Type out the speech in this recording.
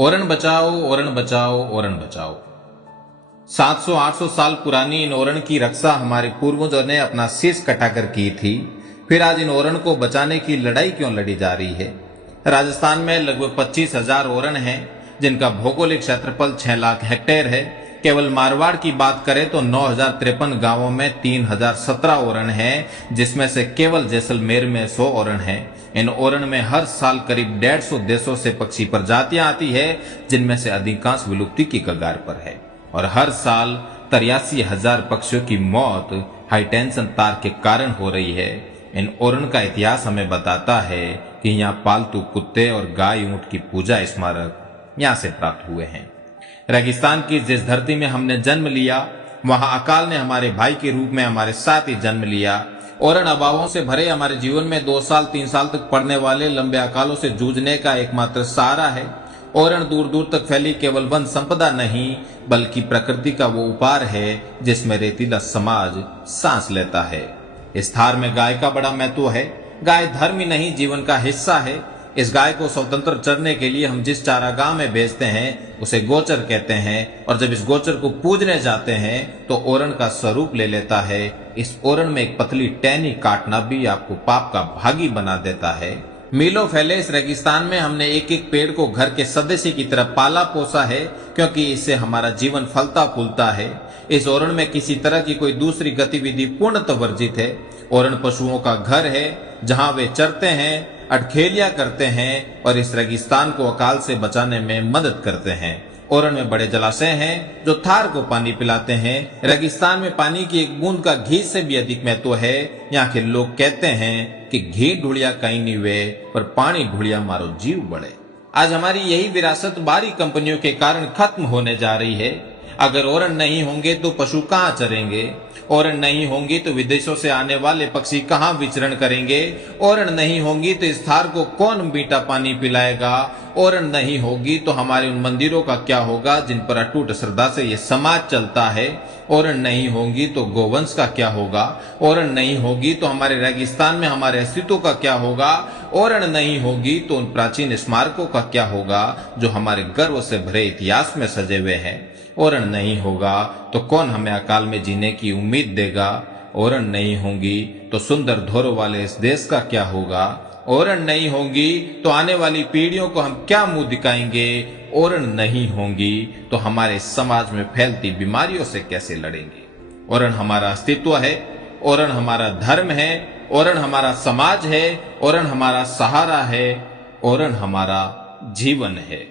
ओरण बचाओ, ओरण बचाओ, ओरण बचाओ। 700-800 साल पुरानी इन ओरण की रक्षा हमारे पूर्वजों ने अपना शीश कटाकर की थी। फिर आज इन ओरण को बचाने की लड़ाई क्यों लड़ी जा रही है? राजस्थान में लगभग 25,000 ओरण हैं, जिनका भौगोलिक क्षेत्रफल 6 लाख हेक्टेयर है। केवल मारवाड़ की बात करें तो 9,053 गांवों में 3,017 ओरण हैं, जिसमें से केवल जैसलमेर में 100 ओरण हैं। इन ओरण में हर साल करीब 150 देशों से पक्षी प्रजातियां आती है, जिनमें से अधिकांश विलुप्ति की कगार पर है। और हर साल 83,000 पक्षियों की मौत हाई टेंशन तार के कारण हो रही है। इन ओरण का इतिहास हमें बताता है कि यहाँ पालतू कुत्ते और गाय ऊंट की पूजा स्मारक यहाँ से प्राप्त हुए हैं। रेगिस्तान की जिस धरती में हमने जन्म लिया, वहां अकाल ने हमारे भाई के रूप में हमारे साथ ही जन्म लिया। ओरण अभावों से भरे हमारे जीवन में 2 साल 3 साल तक पड़ने वाले लंबे अकालों से जूझने का एकमात्र सहारा है। ओरण दूर दूर तक फैली केवल वन संपदा नहीं, बल्कि प्रकृति का वो उपहार है जिसमें रेतीला समाज सांस लेता है। इस थार में गाय का बड़ा महत्व है। गाय धर्म ही नहीं, जीवन का हिस्सा है। इस गाय को स्वतंत्र चरने के लिए हम जिस चारागाह में भेजते हैं उसे गोचर कहते हैं, और जब इस गोचर को पूजने जाते हैं तो ओरण का स्वरूप ले लेता है। इस ओरण में एक पतली टहनी काटना भी आपको पाप का भागी बना देता है। मीलों फैले इस रेगिस्तान में हमने एक एक पेड़ को घर के सदस्य की तरह पाला पोसा है, क्योंकि इससे हमारा जीवन फलता फूलता है। इस ओरण में किसी तरह की कोई दूसरी गतिविधि पूर्णतः वर्जित है। ओरण पशुओं का घर है, जहां वे चरते हैं, अटखेलियां करते हैं और इस रेगिस्तान को अकाल से बचाने में मदद करते हैं। ओरण में बड़े जलाशय हैं जो थार को पानी पिलाते हैं। रेगिस्तान में पानी की एक बूंद का घी से भी अधिक महत्व है। यहाँ के लोग कहते हैं कि घी ढूलिया कहीं नहीं वे, पर पानी ढूलिया मारो जीव बढ़े। आज हमारी यही विरासत बाहरी कंपनियों के कारण खत्म होने जा रही है। अगर ओरण नहीं होंगे तो पशु कहाँ चरेंगे? ओरण नहीं होंगी तो विदेशों से आने वाले पक्षी कहाँ विचरण करेंगे? ओरण नहीं होंगी तो इस थार को कौन मीठा पानी पिलाएगा? ओरण नहीं होगी तो हमारे उन मंदिरों का क्या होगा जिन पर अटूट श्रद्धा से ये समाज चलता है? ओरण नहीं होगी तो गोवंश का क्या होगा? ओरण नहीं होगी तो हमारे रेगिस्तान में हमारे अस्तित्व का क्या होगा? ओरण नहीं होगी तो उन प्राचीन स्मारकों का क्या होगा जो हमारे गर्व से भरे इतिहास में सजे हुए हैं? ओरण नहीं होगा तो कौन हमें अकाल में जीने की उम्मीद देगा? ओरण नहीं होंगी तो सुंदर धोरों वाले इस देश का क्या होगा? ओरण नहीं होंगी तो आने वाली पीढ़ियों को हम क्या मुंह दिखाएंगे? ओरण नहीं होंगी तो हमारे समाज में फैलती बीमारियों से कैसे लड़ेंगे? ओरण हमारा अस्तित्व है, ओरण हमारा धर्म है, ओरण हमारा समाज है, ओरण हमारा सहारा है, ओरण हमारा जीवन है।